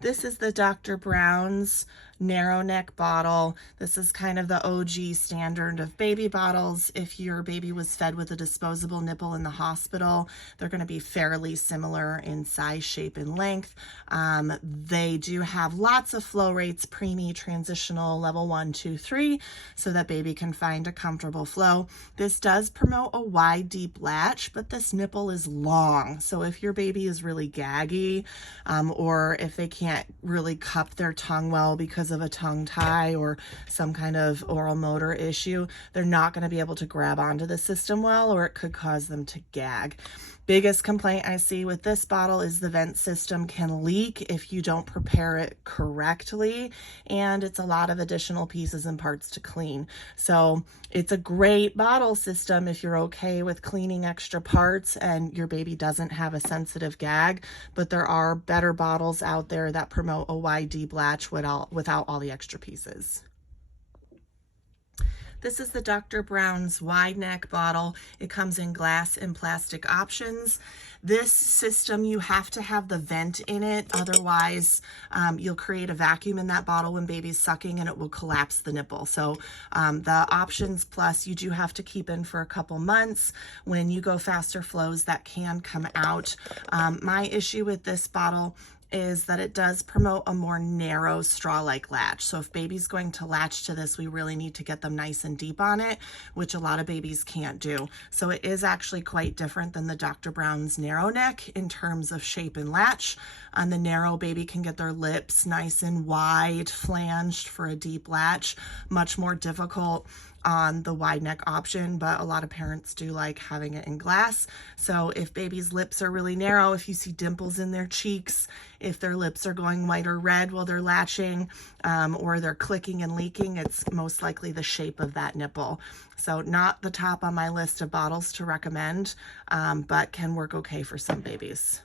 This is the Dr. Brown's narrow neck bottle. This is kind of the OG standard of baby bottles. If your baby was fed with a disposable nipple in the hospital, they're going to be fairly similar in size, shape, and length. They do have lots of flow rates, preemie, transitional, level 1, 2, 3, so that baby can find a comfortable flow. This does promote a wide, deep latch, but this nipple is long. So if your baby is really gaggy, or if they can't really cup their tongue well because of a tongue tie or some kind of oral motor issue, they're not going to be able to grab onto the system well, or it could cause them to gag. Biggest complaint I see with this bottle is the vent system can leak if you don't prepare it correctly, and it's a lot of additional pieces and parts to clean. So it's a great bottle system if you're okay with cleaning extra parts and your baby doesn't have a sensitive gag, but there are better bottles out there that promote a wide, deep latch without all the extra pieces. This is the Dr. Brown's wide neck bottle. It comes in glass and plastic options. This system, you have to have the vent in it. Otherwise, you'll create a vacuum in that bottle when baby's sucking and it will collapse the nipple. So the options plus you do have to keep in for a couple months. When you go faster flows, that can come out. My issue with this bottle is that it does promote a more narrow straw-like latch. So if baby's going to latch to this, we really need to get them nice and deep on it, which a lot of babies can't do. So it is actually quite different than the Dr. Brown's narrow neck in terms of shape and latch. On the narrow, baby can get their lips nice and wide, flanged for a deep latch. Much more difficult on the wide neck option, but a lot of parents do like having it in glass. So if baby's lips are really narrow, if you see dimples in their cheeks, if their lips are going white or red while they're latching, or they're clicking and leaking, it's most likely the shape of that nipple. So not the top on my list of bottles to recommend, but can work okay for some babies.